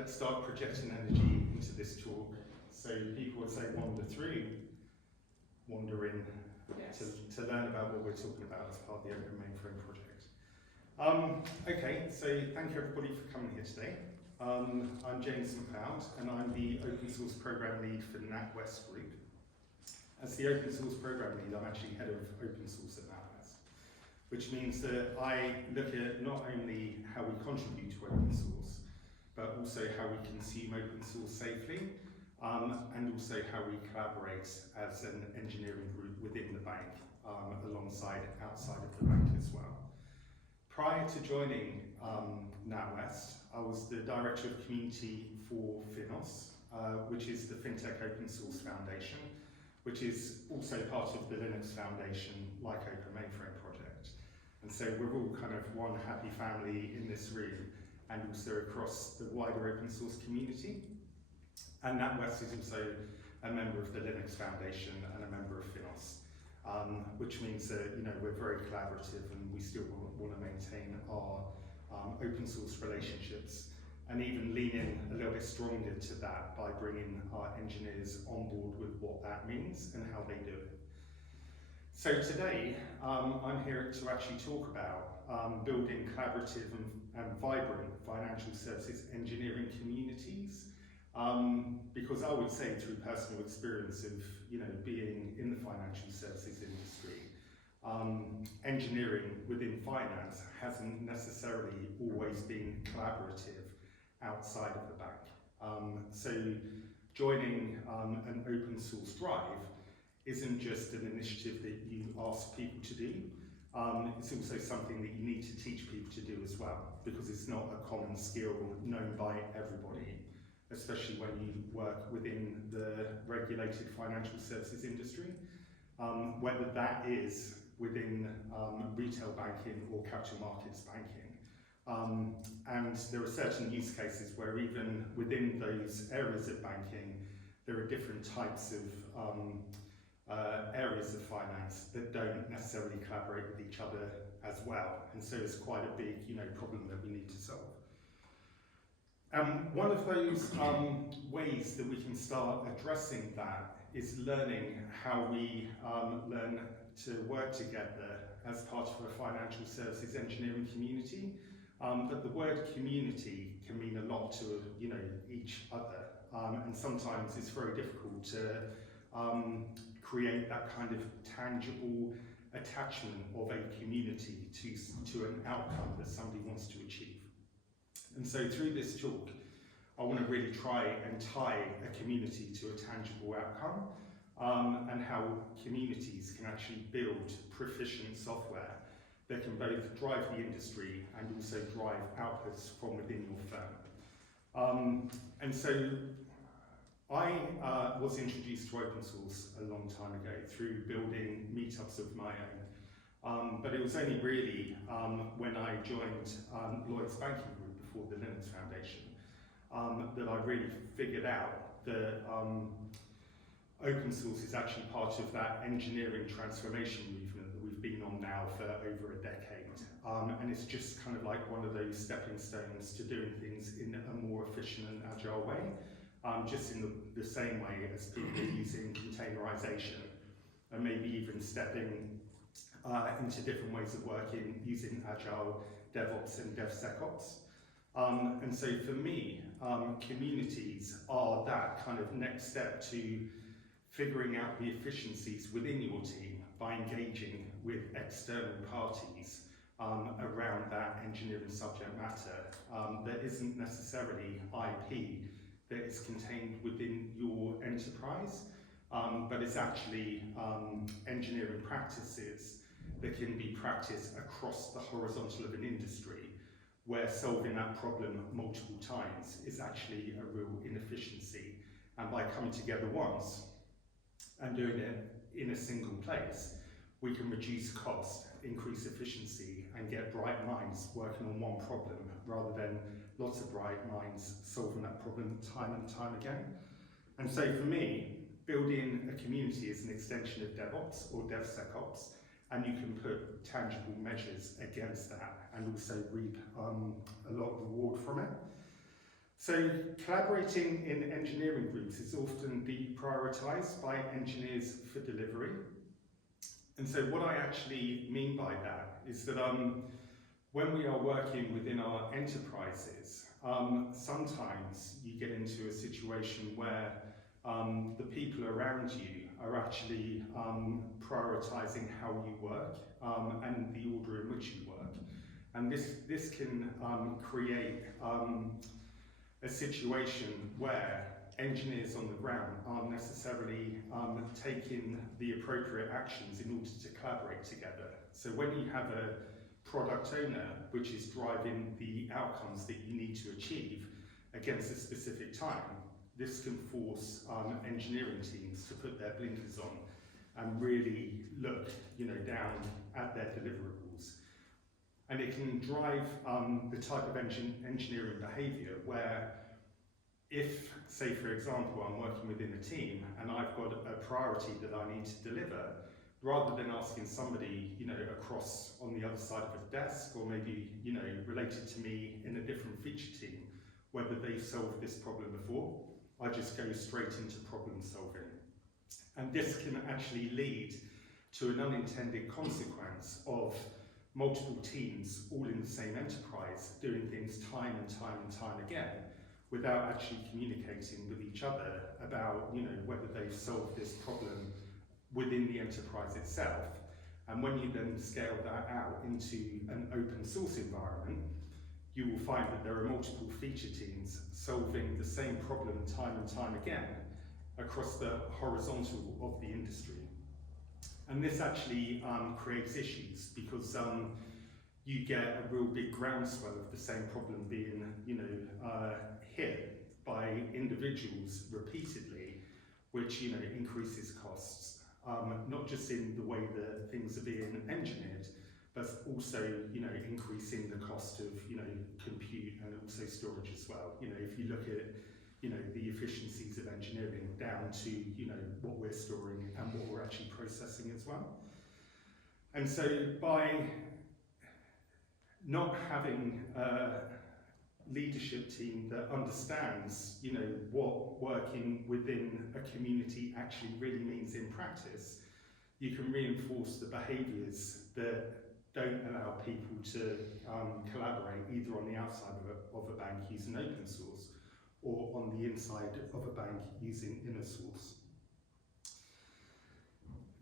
let's start projecting energy into this talk. So people would say wander through, wander in, Yes. to learn about what we're talking about as part of the Open Mainframe project. Okay, so thank you everybody for coming here today. I'm James McLeod, and I'm the Open Source Program Lead for NatWest Group. As the Open Source Program Lead, I'm actually head of Open Source at NatWest, which means that I look at not only how we contribute to open source, but also how we consume open source safely, and also how we collaborate as an engineering group within the bank, alongside outside of the bank as well. Prior to joining NatWest, I was the Director of Community for FINOS, which is the FinTech Open Source Foundation, which is also part of the Linux Foundation, like Open Mainframe project. And so we're all kind of one happy family in this room, and also across the wider open source community. And NatWest is also a member of the Linux Foundation and a member of FINOS, which means that we're very collaborative and we still want to maintain our open source relationships and even lean in a little bit stronger to that by bringing our engineers on board with what that means and how they do it. So today, I'm here to actually talk about building collaborative and vibrant financial services engineering communities, because I would say through personal experience of being in the financial services industry, engineering within finance hasn't necessarily always been collaborative outside of the bank. So joining an open source drive isn't just an initiative that you ask people to do, it's also something that you need to teach people to do as well, because it's not a common skill known by everybody, especially when you work within the regulated financial services industry, whether that is within retail banking or capital markets banking. And there are certain use cases where even within those areas of banking, there are different types of areas of finance that don't necessarily collaborate with each other as well. And so it's quite a big problem that we need to solve. One of those ways that we can start addressing that is learning how we learn to work together as part of a financial services engineering community. But the word community can mean a lot to each other, and sometimes it's very difficult to create that kind of tangible attachment of a community to an outcome that somebody wants to achieve. And so through this talk, I want to really try and tie a community to a tangible outcome, and how communities can actually build proficient software that can both drive the industry and also drive outputs from within your firm. And so I was introduced to open source a long time ago through building meetups of my own. But it was only really when I joined Lloyds Banking Group before the Linux Foundation that I really figured out that open source is actually part of that engineering transformation movement that we've been on now for over a decade. And it's just kind of like one of those stepping stones to doing things in a more efficient and agile way, just in the same way as people are using containerization and maybe even stepping into different ways of working using agile DevOps and DevSecOps. And so for me, communities are that kind of next step to figuring out the efficiencies within your team by engaging with external parties around that engineering subject matter that isn't necessarily IP that is contained within your enterprise, but it's actually engineering practices that can be practiced across the horizontal of an industry, where solving that problem multiple times is actually a real inefficiency. And by coming together once and doing it in a single place, we can reduce cost, increase efficiency, and get bright minds working on one problem rather than lots of bright minds solving that problem time and time again. And so for me, building a community is an extension of DevOps or DevSecOps, and you can put tangible measures against that and also reap a lot of reward from it. So collaborating in engineering groups is often deprioritized by engineers for delivery. And so what I actually mean by that is that when we are working within our enterprises, sometimes you get into a situation where the people around you are actually prioritizing how you work and the order in which you work. And this can create a situation where engineers on the ground aren't necessarily taking the appropriate actions in order to collaborate together. So when you have a product owner which is driving the outcomes that you need to achieve against a specific time, this can force engineering teams to put their blinkers on and really look, down at their deliverables. And it can drive the type of engineering behaviour where if, say for example, I'm working within a team and I've got a priority that I need to deliver, rather than asking somebody, across on the other side of a desk or maybe, related to me in a different feature team, whether they've solved this problem before, I just go straight into problem solving. And this can actually lead to an unintended consequence of multiple teams all in the same enterprise doing things time and time and time again without actually communicating with each other about, whether they've solved this problem within the enterprise itself. And when you then scale that out into an open source environment, you will find that there are multiple feature teams solving the same problem time and time again across the horizontal of the industry. And this actually creates issues because you get a real big groundswell of the same problem being, hit by individuals repeatedly, which, increases costs. Not just in the way that things are being engineered, but also, increasing the cost of, compute and also storage as well. If you look at, the efficiencies of engineering down to, what we're storing and what we're actually processing as well. And so by not having a leadership team that understands, what working within a community actually really means in practice, you can reinforce the behaviours that don't allow people to collaborate either on the outside of a bank using open source or on the inside of a bank using InnerSource.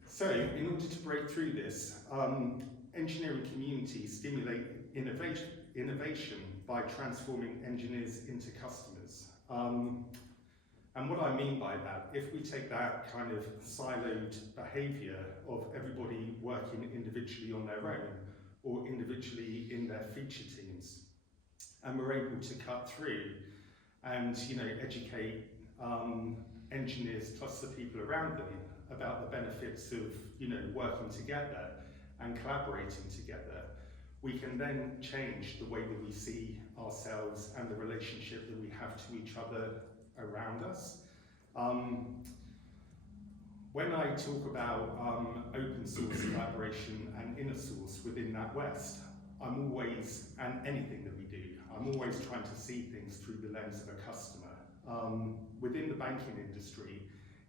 So, in order to break through this, engineering communities stimulate innovation by transforming engineers into customers. And what I mean by that, if we take that kind of siloed behaviour of everybody working individually on their own or individually in their feature teams, and we're able to cut through and educate engineers plus the people around them about the benefits of working together and collaborating together, we can then change the way that we see ourselves and the relationship that we have to each other around us. When I talk about open source collaboration and InnerSource within NatWest, I'm always, and anything that we do, I'm always trying to see things through the lens of a customer. Within the banking industry,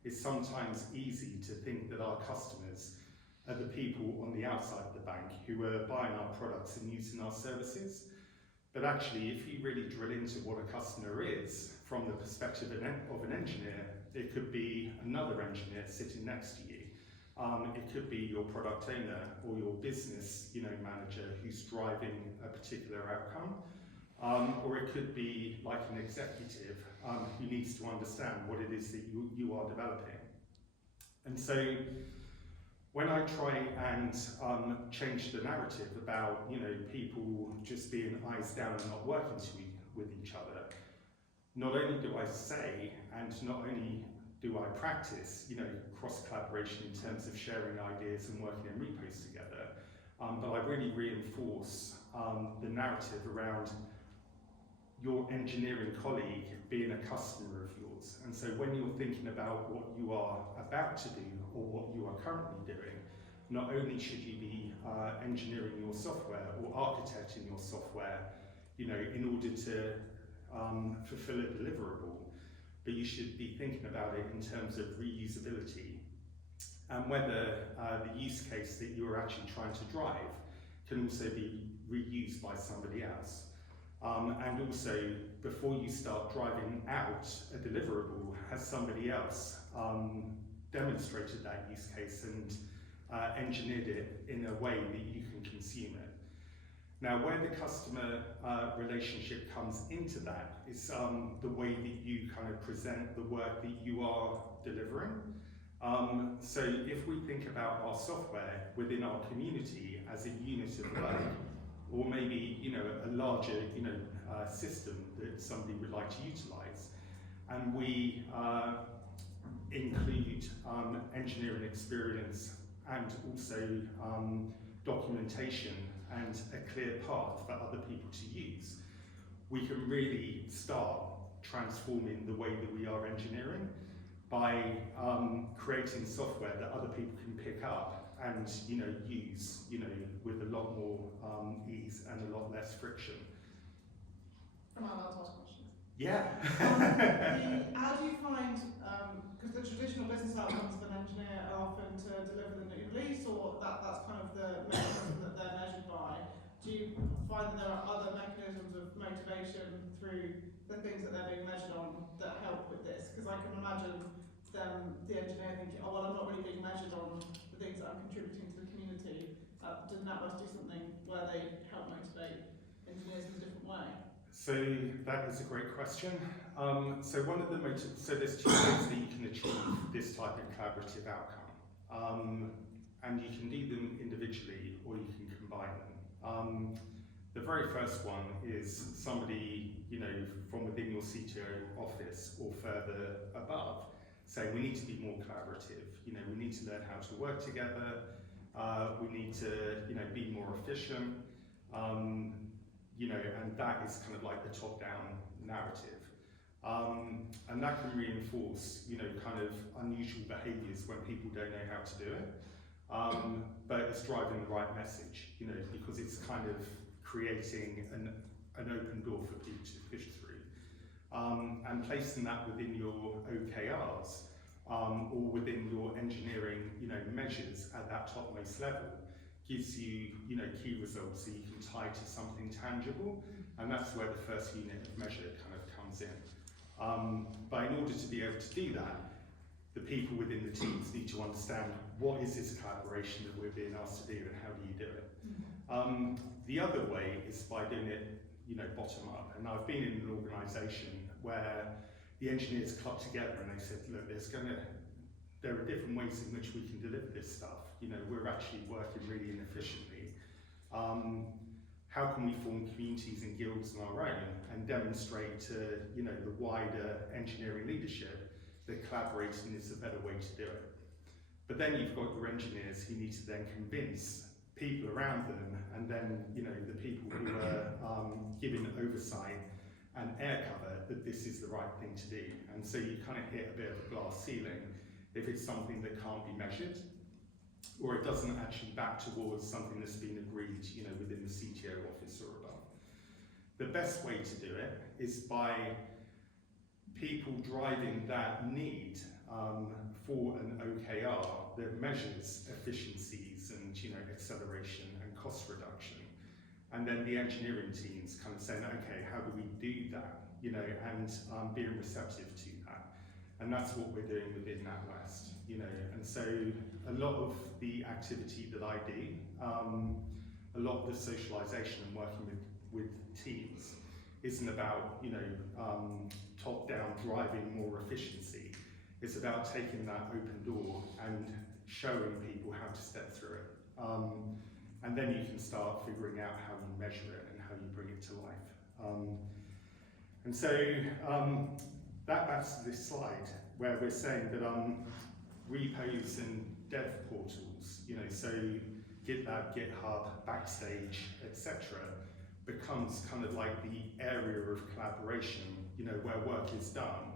it's sometimes easy to think that our customers are the people on the outside of the bank who are buying our products and using our services. But actually, if you really drill into what a customer is from the perspective of an engineer, it could be another engineer sitting next to you. It could be your product owner or your business manager who's driving a particular outcome. Or it could be like an executive who needs to understand what it is that you are developing. And so when I try and change the narrative about people just being eyes down and not working with each other, not only do I say and not only do I practice cross collaboration in terms of sharing ideas and working in repos together, but I really reinforce the narrative around your engineering colleague being a customer of yours. And so when you're thinking about what you are about to do or what you are currently doing, not only should you be engineering your software or architecting your software, in order to fulfill a deliverable, but you should be thinking about it in terms of reusability and whether the use case that you're actually trying to drive can also be reused by somebody else. And also, before you start driving out a deliverable, has somebody else demonstrated that use case and engineered it in a way that you can consume it. Now, where the customer relationship comes into that is the way that you kind of present the work that you are delivering. So if we think about our software within our community as a unit of work, or maybe a larger system that somebody would like to utilize, and we include engineering experience and also documentation and a clear path for other people to use, we can really start transforming the way that we are engineering by creating software that other people can pick up and use with a lot more ease and a lot less friction. Am I allowed to ask questions? Yeah. How do you find, because the traditional business outcomes of an engineer are often to deliver the new release, or that's kind of the mechanism that they're measured by. Do you find that there are other mechanisms of motivation through the things that they're being measured on that help with this? Because I can imagine the engineer thinking, oh well, I'm not really being measured on the things that I'm contributing to the community. Did NatWest do something where they help motivate engineers in a different way? So that is a great question. So there's two ways that you can achieve this type of collaborative outcome. And you can do them individually or you can combine them. The very first one is somebody, from within your CTO office or further above saying we need to be more collaborative. We need to learn how to work together. We need to, be more efficient. And that is kind of like the top-down narrative. And that can reinforce, kind of unusual behaviours when people don't know how to do it. But it's driving the right message, because it's kind of creating an open door for people to push through. And placing that within your OKRs or within your engineering, measures at that topmost level gives you, key results that you can tie to something tangible, and that's where the first unit of measure kind of comes in. But in order to be able to do that, the people within the teams need to understand what is this collaboration that we're being asked to do and how do you do it. The other way is by doing it, bottom up. And I've been in an organisation where the engineers clubbed together and they said, look, there are different ways in which we can deliver this stuff. We're actually working really inefficiently. How can we form communities and guilds on our own and demonstrate to the wider engineering leadership that collaborating is a better way to do it? But then you've got your engineers who need to then convince people around them, and then the people who are giving oversight and air cover that this is the right thing to do. And so you kind of hit a bit of a glass ceiling if it's something that can't be measured, or it doesn't actually back towards something that's been agreed, within the CTO office or above. The best way to do it is by people driving that need for an OKR that measures efficiencies and acceleration and cost reduction, and then the engineering teams kind of saying, okay, how do we do that? And being receptive to that. And that's what we're doing within NatWest, and so a lot of the activity that I do, a lot of the socialization and working with teams isn't about, top-down driving more efficiency. It's about taking that open door and showing people how to step through it. And then you can start figuring out how you measure it and how you bring it to life. And so that's this slide where we're saying that repos and dev portals, so GitLab, GitHub, Backstage, etc., becomes kind of like the area of collaboration, where work is done,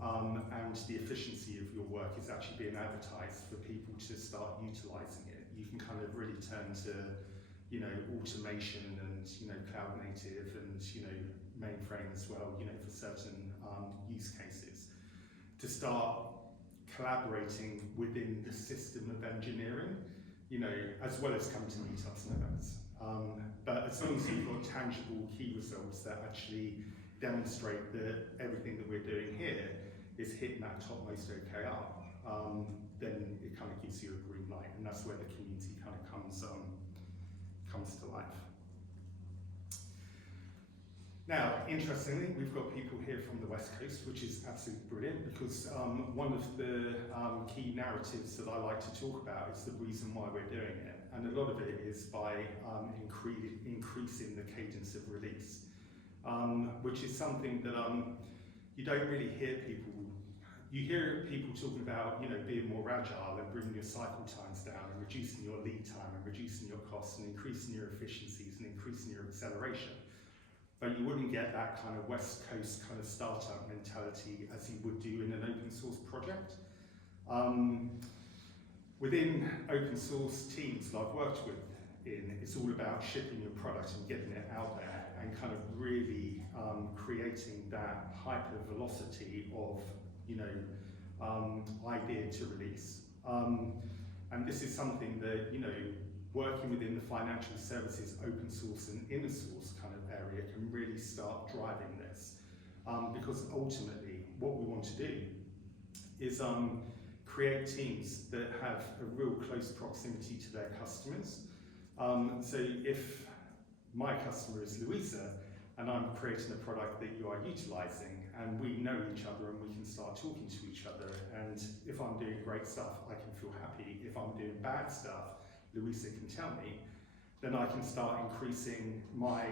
and the efficiency of your work is actually being advertised for people to start utilising it. You can kind of really turn to, automation and, cloud native and, mainframe as well, for certain use cases, to start collaborating within the system of engineering, as well as come to meetups and events. But as long as you've got tangible key results that actually demonstrate that everything that we're doing here is hitting that topmost OKR, then it kind of gives you a green light, and that's where the community kind of comes to life. Now, interestingly, we've got people here from the West Coast, which is absolutely brilliant, because one of the key narratives that I like to talk about is the reason why we're doing it. And a lot of it is by increasing the cadence of release, which is something that you don't really hear people. You hear people talking about, being more agile and bringing your cycle times down and reducing your lead time and reducing your costs and increasing your efficiencies and increasing your acceleration. But you wouldn't get that kind of West Coast kind of startup mentality as you would do in an open source project. Within open source teams that I've worked with, it's all about shipping your product and getting it out there and kind of really creating that hyper velocity of idea to release. And this is something that, working within the financial services open source and inner source kind of area can really start driving this. Because ultimately what we want to do is create teams that have a real close proximity to their customers. So if my customer is Louisa and I'm creating a product that you are utilising, and we know each other and we can start talking to each other, and if I'm doing great stuff, I can feel happy. If I'm doing bad stuff, Louisa can tell me, then I can start increasing my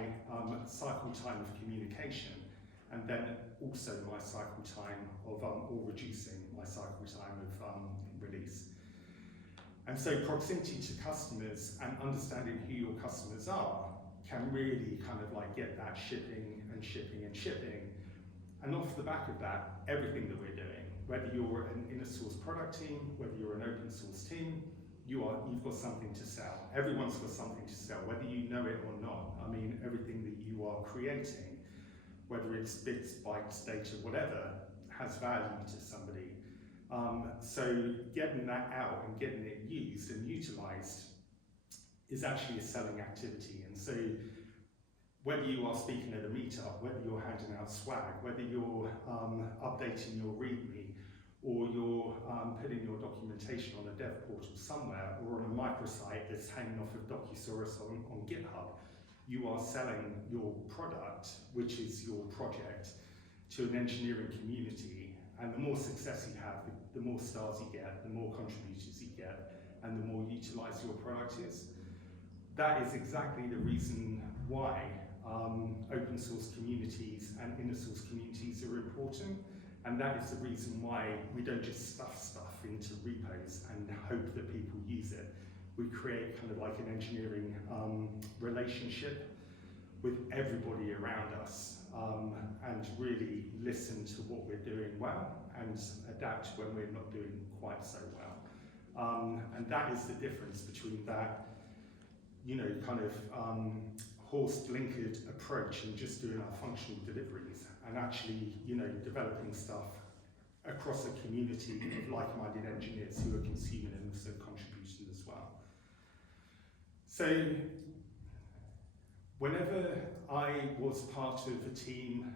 cycle time of communication, and then also my cycle time of, or reducing my cycle time of release. And so proximity to customers and understanding who your customers are can really kind of like get that shipping and shipping and shipping. And off the back of that, everything that we're doing, whether you're an inner source product team, whether you're an open source team, you've got something to sell. Everyone's got something to sell, whether you know it or not. I mean, everything that you are creating, whether it's bits, bytes, data, whatever, has value to somebody. So getting that out and getting it used and utilized is actually a selling activity. And so whether you are speaking at a meetup, whether you're handing out swag, whether you're updating your README, or you're putting your documentation on a dev portal somewhere, or on a microsite that's hanging off of Docusaurus on GitHub, you are selling your product, which is your project, to an engineering community. And the more success you have, the more stars you get, the more contributors you get, and the more utilised your product is. That is exactly the reason why open source communities and inner source communities are important. And that is the reason why we don't just stuff stuff into repos and hope that people use it. We create kind of like an engineering relationship with everybody around us, and really listen to what we're doing well and adapt when we're not doing quite so well. And that is the difference between that, kind of horse-blinkered approach and just doing our functional deliveries, and actually, developing stuff across a community of like-minded engineers who are consuming and also contributing as well. So, whenever I was part of a team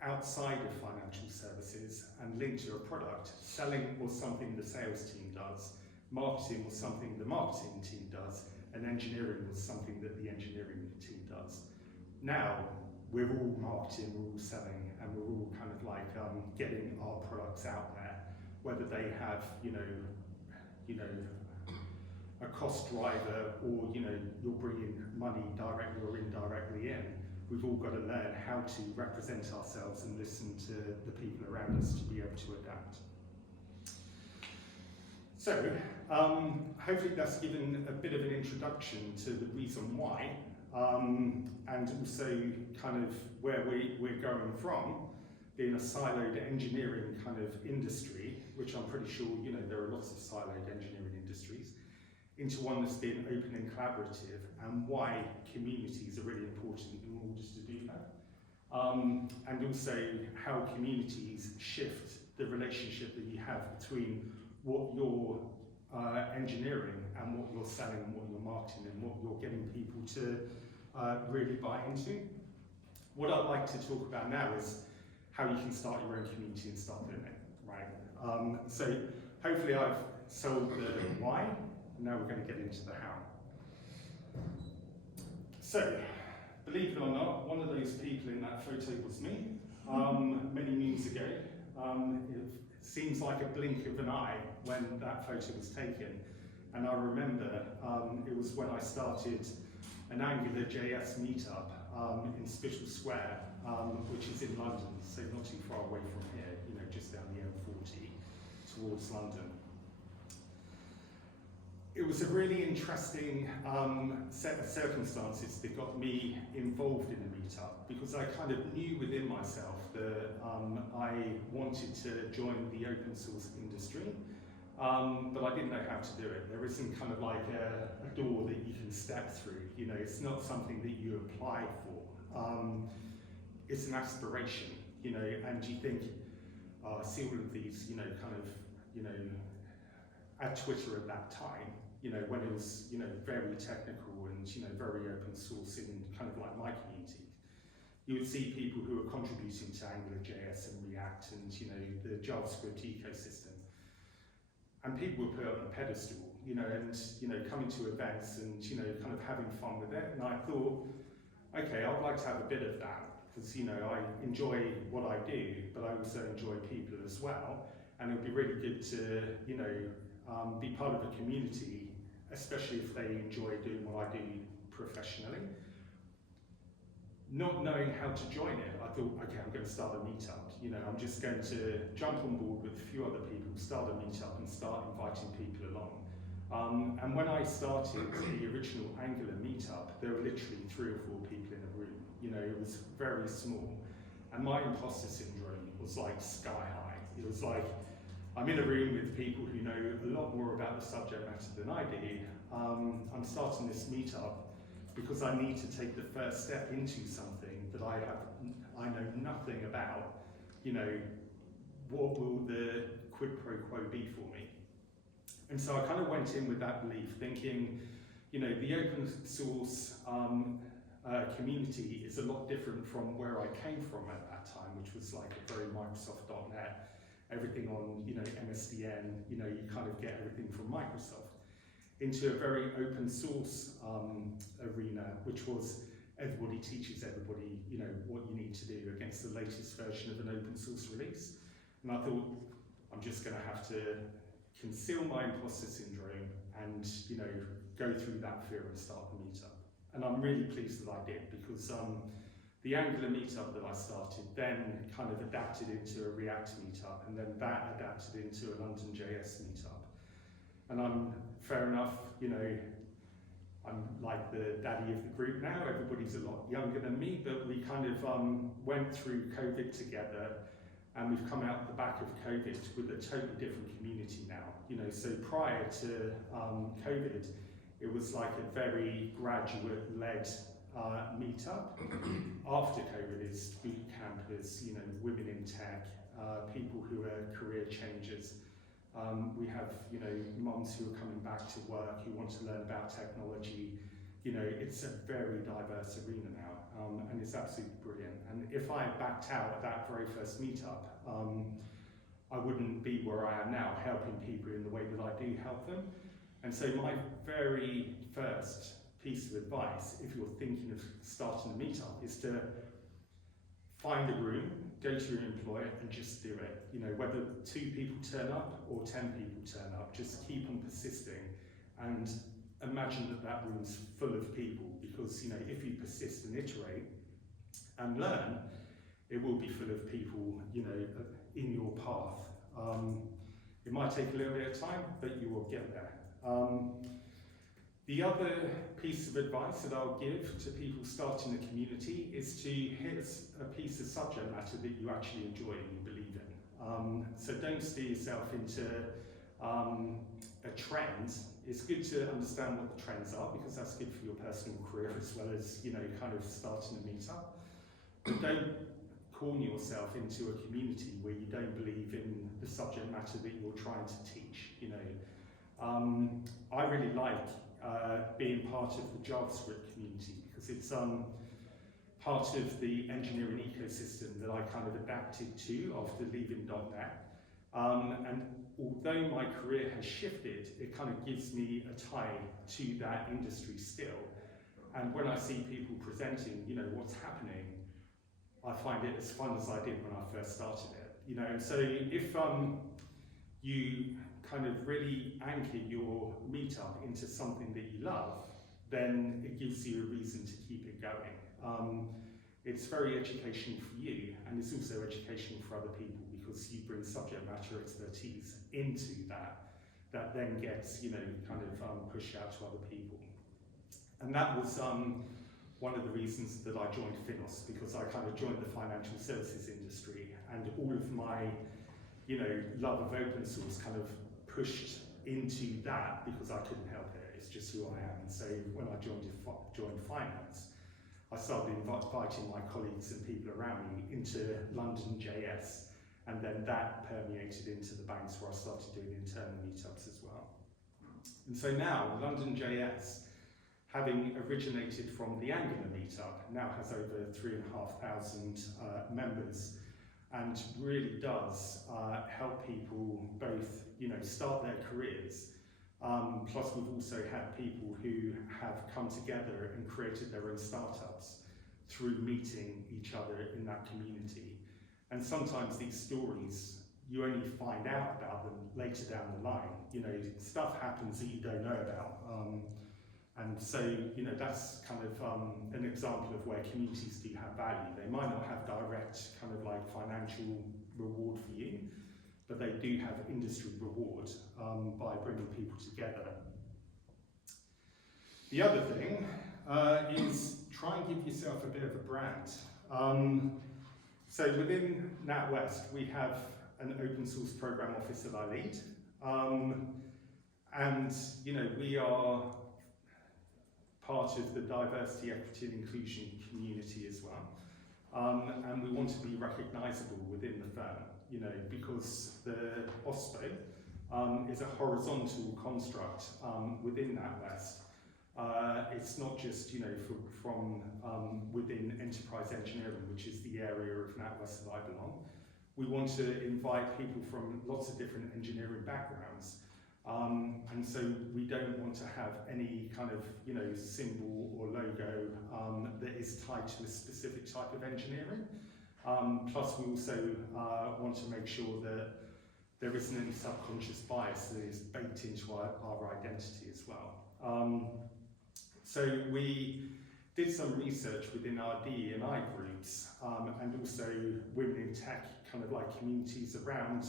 outside of financial services and linked to a product, selling was something the sales team does, marketing was something the marketing team does, and engineering was something that the engineering team does. Now, we're all marketing, we're all selling, and we're all kind of like getting our products out there, whether they have, a cost driver, or you're bringing money directly or indirectly in. We've all got to learn how to represent ourselves and listen to the people around us to be able to adapt. So, hopefully that's given a bit of an introduction to the reason why, and also kind of where we're going from, being a siloed engineering kind of industry, which I'm pretty sure, there are lots of siloed engineering industries, into one that's been open and collaborative, and why communities are really important in order to do that. and also how communities shift the relationship that you have between what you're engineering and what you're selling and what you're marketing and what you're getting people to really buy into. What I'd like to talk about now is how you can start your own community and start doing it, right? So hopefully I've sold the why, and now we're going to get into the how. So, believe it or not, one of those people in that photo was me, many moons ago. It seems like a blink of an eye when that photo was taken. And I remember it was when I started an Angular.JS meetup in Spital Square, which is in London, so not too far away from here, you know, just down the M40 towards London. It was a really interesting set of circumstances that got me involved in the meetup, because I kind of knew within myself that I wanted to join the open source industry, but I didn't know how to do it. There isn't kind of like a door that you can step through. You know, it's not something that you apply for. It's an aspiration, you know, and you think, I see all of these, you know, kind of, you know, at Twitter at that time, you know, when it was, you know, very technical and, you know, very open source in kind of like my community, you would see people who are contributing to Angular.js and React and, you know, the JavaScript ecosystem. And people were put on a pedestal, you know, and, you know, coming to events and, you know, kind of having fun with it. And I thought, okay, I'd like to have a bit of that, because, you know, I enjoy what I do, but I also enjoy people as well. And it would be really good to, you know, be part of a community, especially if they enjoy doing what I do professionally. Not knowing how to join it, I thought, okay, I'm going to start a meetup. You know, I'm just going to jump on board with a few other people, start a meetup and start inviting people along. And when I started the original Angular meetup, there were literally 3 or 4 people in a room. You know, it was very small. And my imposter syndrome was like sky high. It was like, I'm in a room with people who know a lot more about the subject matter than I do. I'm starting this meetup because I need to take the first step into something that I know nothing about. You know, what will the quid pro quo be for me? And so I kind of went in with that belief, thinking, you know, the open source community is a lot different from where I came from at that time, which was like a very Microsoft.NET. Everything on, you know, MSDN, you know, you kind of get everything from Microsoft, into a very open source arena, which was everybody teaches everybody, you know, what you need to do against the latest version of an open source release. And I thought, I'm just going to have to conceal my imposter syndrome and, you know, go through that fear and start the meetup. And I'm really pleased that I did, because the Angular meetup that I started then kind of adapted into a React meetup, and then that adapted into a London.JS meetup. And I'm, fair enough, you know, I'm like the daddy of the group now. Everybody's a lot younger than me, but we kind of went through COVID together, and we've come out the back of COVID with a totally different community now. You know, so prior to COVID, it was like a very graduate-led meetup. After COVID is boot campers, you know, women in tech, people who are career changers. We have, you know, moms who are coming back to work, who want to learn about technology. You know, it's a very diverse arena now, and it's absolutely brilliant. And if I had backed out at that very first meetup, I wouldn't be where I am now, helping people in the way that I do help them. And so my very first piece of advice, if you're thinking of starting a meetup, is to find a room, go to your employer and just do it. You know, whether 2 people turn up or 10 people turn up, just keep on persisting and imagine that that room's full of people, because, you know, if you persist and iterate and learn, it will be full of people, you know, in your path. It might take a little bit of time, but you will get there. The other piece of advice that I'll give to people starting a community is to hit a piece of subject matter that you actually enjoy and you believe in. So don't steer yourself into a trend. It's good to understand what the trends are, because that's good for your personal career as well as, you know, kind of starting a meetup. but don't corner yourself into a community where you don't believe in the subject matter that you're trying to teach. You know, I really like being part of the JavaScript community because it's part of the engineering ecosystem that I kind of adapted to after leaving .NET. And although my career has shifted, it kind of gives me a tie to that industry still. And when I see people presenting, you know, what's happening, I find it as fun as I did when I first started it. You know, and so if you kind of really anchor your meetup into something that you love, then it gives you a reason to keep it going. It's very educational for you, and it's also educational for other people because you bring subject matter expertise into that then gets, you know, kind of pushed out to other people. And that was one of the reasons that I joined FINOS, because I kind of joined the financial services industry, and all of my, you know, love of open source kind of pushed into that because I couldn't help it. It's just who I am. And so when I joined finance, I started inviting my colleagues and people around me into London.JS, and then that permeated into the banks where I started doing internal meetups as well. And so now London.JS, having originated from the Angular meetup, now has over 3,500 members, and really does help people both, you know, start their careers. Plus we've also had people who have come together and created their own startups through meeting each other in that community. And sometimes these stories, you only find out about them later down the line. You know, stuff happens that you don't know about. And so, you know, that's kind of an example of where communities do have value. They might not have direct kind of like financial reward for you, but they do have industry reward by bringing people together. The other thing is try and give yourself a bit of a brand. So within NatWest, we have an open source program office that I lead. And, you know, we are part of the diversity, equity and inclusion community as well. And we want to be recognisable within the firm, you know, because the OSPO is a horizontal construct within NatWest. It's not just, you know, from within enterprise engineering, which is the area of NatWest that I belong. We want to invite people from lots of different engineering backgrounds. And so we don't want to have any kind of, you know, symbol or logo that is tied to a specific type of engineering. Plus we also want to make sure that there isn't any subconscious bias that is baked into our identity as well. So we did some research within our DE&I groups and also women in tech kind of like communities around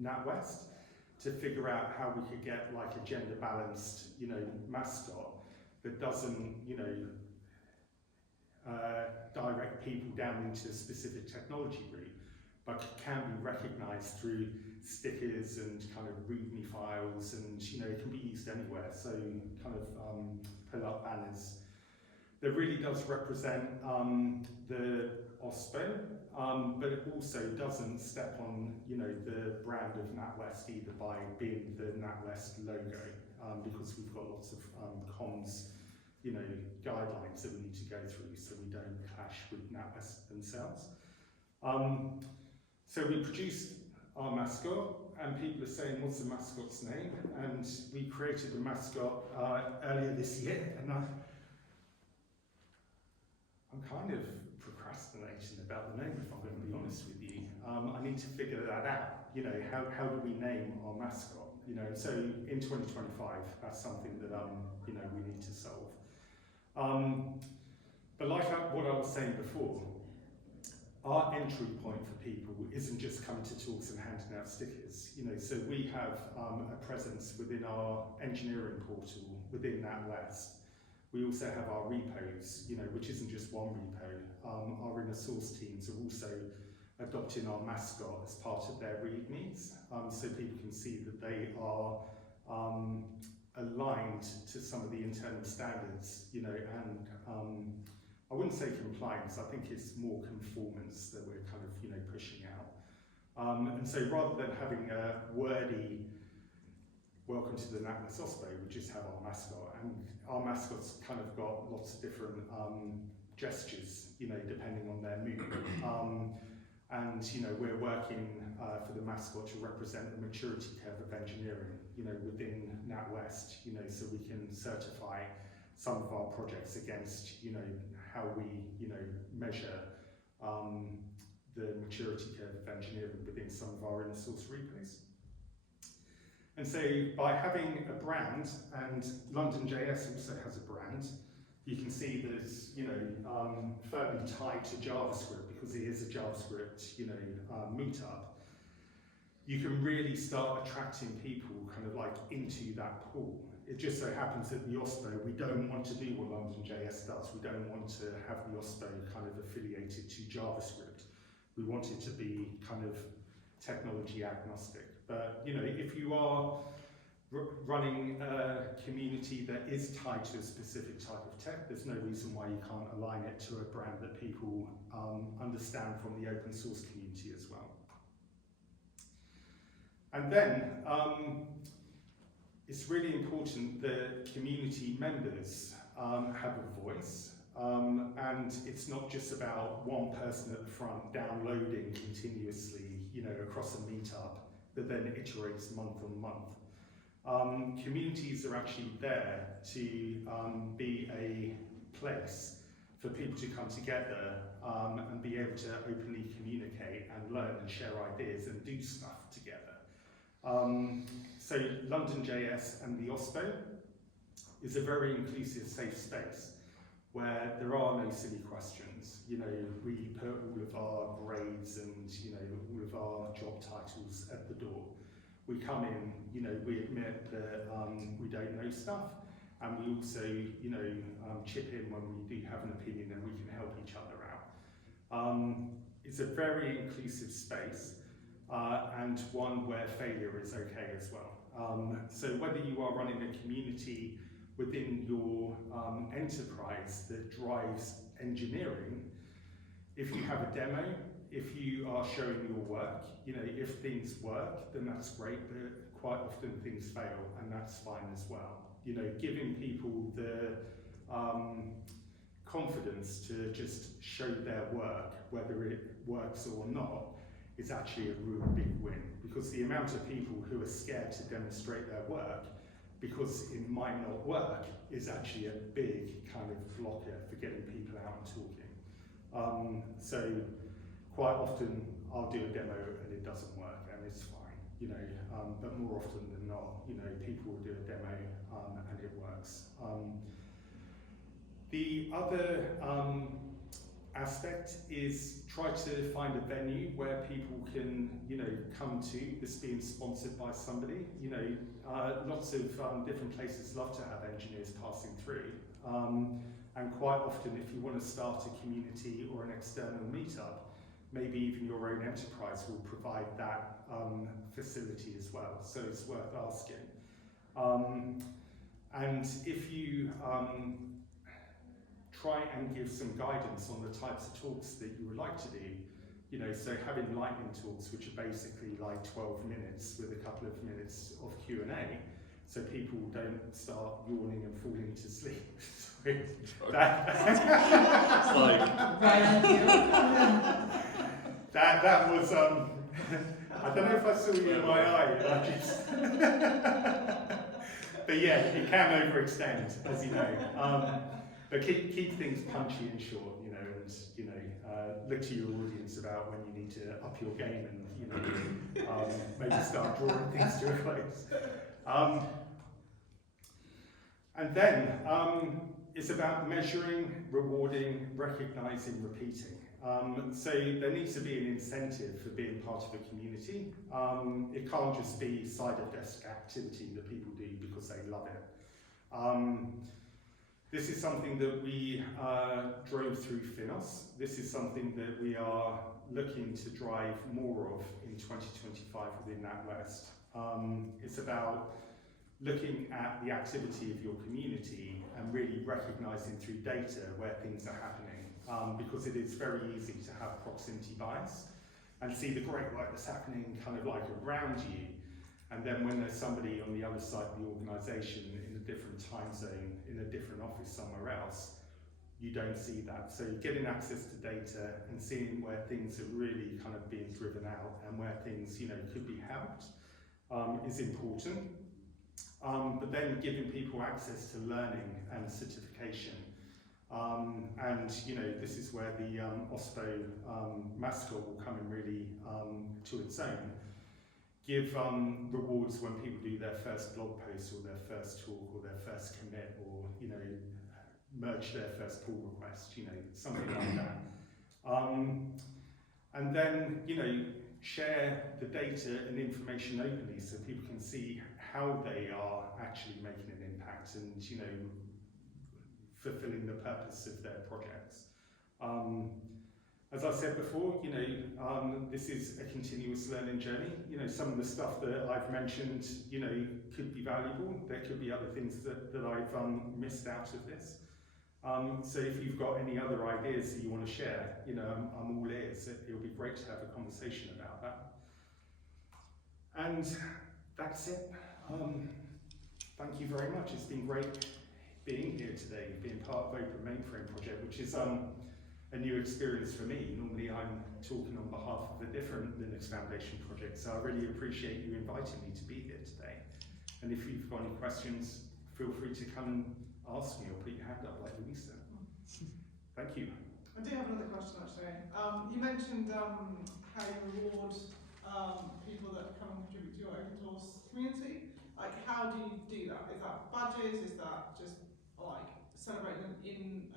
NatWest, to figure out how we could get like a gender balanced, you know, mascot that doesn't, you know, direct people down into a specific technology route, but can be recognised through stickers and kind of README files, and, you know, it can be used anywhere. So kind of pull up banners. That really does represent the OSPO, but it also doesn't step on, you know, the brand of NatWest either by being the NatWest logo, because we've got lots of comms, you know, guidelines that we need to go through so we don't clash with NatWest themselves. So we produced our mascot, and people are saying, what's the mascot's name? And we created a mascot earlier this year, and I'm kind of procrastinating about the name, if I'm going to be honest with you. I need to figure that out. You know, how do we name our mascot? You know, so in 2025, that's something that you know, we need to solve. But like what I was saying before, our entry point for people isn't just coming to talks and handing out stickers. You know, so we have a presence within our engineering portal within NatWest. We also have our repos, you know, which isn't just one repo. Our InnerSource teams are also adopting our mascot as part of their READMEs, so people can see that they are aligned to some of the internal standards, you know, and I wouldn't say compliance, I think it's more conformance that we're kind of, pushing out. And so rather than having a wordy welcome to the NatWest OSPO, we just have our mascot, and our mascot's kind of got lots of different gestures, depending on their mood. And we're working for the mascot to represent the maturity curve of engineering, within NatWest, so we can certify some of our projects against, how we, measure the maturity curve of engineering within some of our InnerSource repos. And so by having a brand, and London.JS also has a brand, you can see that it's, firmly tied to JavaScript because it is a JavaScript, meetup. You can really start attracting people kind of like into that pool. It just so happens that the OSPO, we don't want to do what London.JS does. We don't want to have the OSPO kind of affiliated to JavaScript. We want it to be kind of technology agnostic. But, if you are running a community that is tied to a specific type of tech, there's no reason why you can't align it to a brand that people understand from the open source community as well. And then, it's really important that community members have a voice, and it's not just about one person at the front downloading continuously, across a meetup that then iterates month on month. Communities are actually there to be a place for people to come together and be able to openly communicate and learn and share ideas and do stuff together. So London.JS and the OSPO is a very inclusive, safe space where there are no silly questions. We put all of our grades and all of our job titles at the door. We come in, we admit that we don't know stuff, and we also, chip in when we do have an opinion, and we can help each other out. It's a very inclusive space. And one where failure is okay as well. So whether you are running a community within your enterprise that drives engineering, if you have a demo, if you are showing your work, if things work, then that's great, but quite often things fail, and that's fine as well. Giving people the confidence to just show their work, whether it works or not, is actually a real big win, because the amount of people who are scared to demonstrate their work because it might not work is actually a big kind of blocker for getting people out and talking. So quite often I'll do a demo and it doesn't work, and it's fine, but more often than not, people will do a demo and it works. The other aspect is try to find a venue where people can, come to. This being sponsored by somebody. Lots of different places love to have engineers passing through. And quite often, if you want to start a community or an external meetup, maybe even your own enterprise will provide that facility as well. So it's worth asking. And if you try and give some guidance on the types of talks that you would like to do. So having lightning talks, which are basically like 12 minutes with a couple of minutes of Q&A, so people don't start yawning and falling to sleep. That was, I don't know if I saw you in my eye, but yeah, it can overextend, as you know. But keep things punchy and short, and look to your audience about when you need to up your game and maybe start drawing things to a close. And then it's about measuring, rewarding, recognising, repeating. So there needs to be an incentive for being part of a community. It can't just be side of desk activity that people do because they love it. This is something that we drove through FINOS. This is something that we are looking to drive more of in 2025 within NatWest. It's about looking at the activity of your community and really recognising through data where things are happening, because it is very easy to have proximity bias and see the great work that's happening kind of like around you, and then when there's somebody on the other side of the organisation in a different time zone, in a different office somewhere else, you don't see that. So getting access to data and seeing where things are really kind of being driven out and where things, you know, could be helped is important. But then giving people access to learning and certification. And, you know, this is where the OSPO mascot will come in really to its own. Give rewards when people do their first blog post or their first talk or their first commit, or, you know, merge their first pull request, you know, something like that. And then, you know, share the data and information openly so people can see how they are actually making an impact and, you know, fulfilling the purpose of their projects. As I said before, you know, this is a continuous learning journey. You know, some of the stuff that I've mentioned, you know, could be valuable. There could be other things that I've missed out of this. So if you've got any other ideas that you want to share, you know, I'm all ears. It'll be great to have a conversation about that. And that's it. Thank you very much. It's been great being here today, being part of Open Mainframe Project, which is a new experience for me. Normally I'm talking on behalf of a different Linux Foundation project, so I really appreciate you inviting me to be here today. And if you've got any questions, feel free to come and ask me or put your hand up like Louisa. Thank you. I do have another question actually. You mentioned how you reward people that come and contribute to your open source community. Like, how do you do that? Is that badges? Is that just like celebrating them in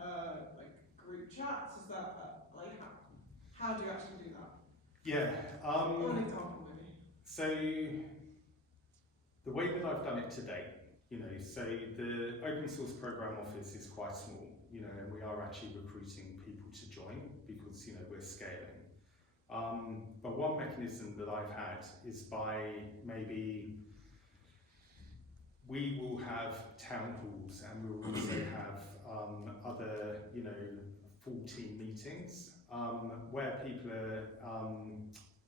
like group chats? Is that like how do you actually do that? Yeah. Or an example maybe. So the way that I've done it to date, you know, so the open source program office is quite small, you know, and we are actually recruiting people to join because, you know, we're scaling. But one mechanism that I've had is by maybe we will have town halls and we'll also have other, you know, full team meetings where people are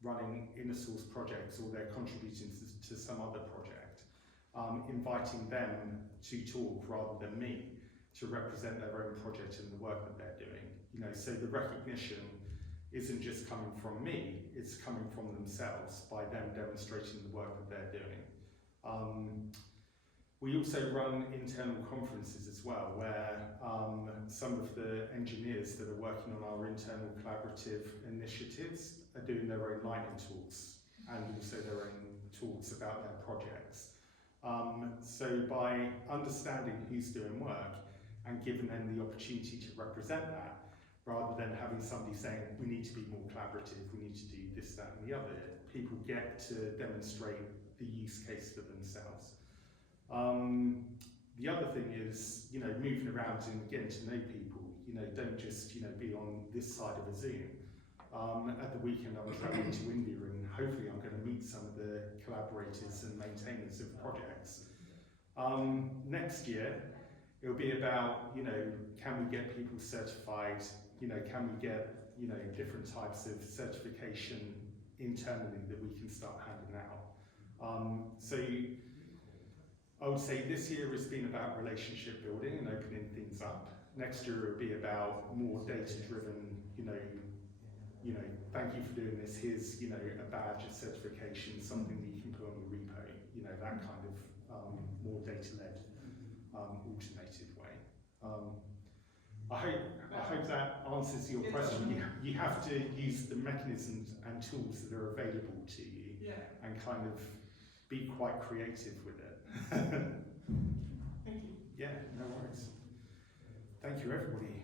running InnerSource projects or they're contributing to some other project, inviting them to talk rather than me to represent their own project and the work that they're doing. You know, so the recognition isn't just coming from me, it's coming from themselves by them demonstrating the work that they're doing. We also run internal conferences as well, where some of the engineers that are working on our internal collaborative initiatives are doing their own lightning talks and also their own talks about their projects. So by understanding who's doing work and giving them the opportunity to represent that, rather than having somebody saying, we need to be more collaborative, we need to do this, that and the other, people get to demonstrate the use case for themselves. The other thing is, you know, moving around and getting to know people. You know, don't just, you know, be on this side of a Zoom. At the weekend I'm traveling to India and hopefully I'm going to meet some of the collaborators and maintainers of projects. Next year, it'll be about, you know, can we get people certified? You know, can we get, you know, different types of certification internally that we can start handing out? So I would say this year has been about relationship building and opening things up. Next year it'll be about more data-driven, you know, thank you for doing this, here's, you know, a badge, a certification, something that you can put on the repo, you know, that kind of more data-led, automated way. I hope that answers your question. You have to use the mechanisms and tools that are available to you and kind of be quite creative with it. Thank you. Yeah, no worries. Thank you, everybody.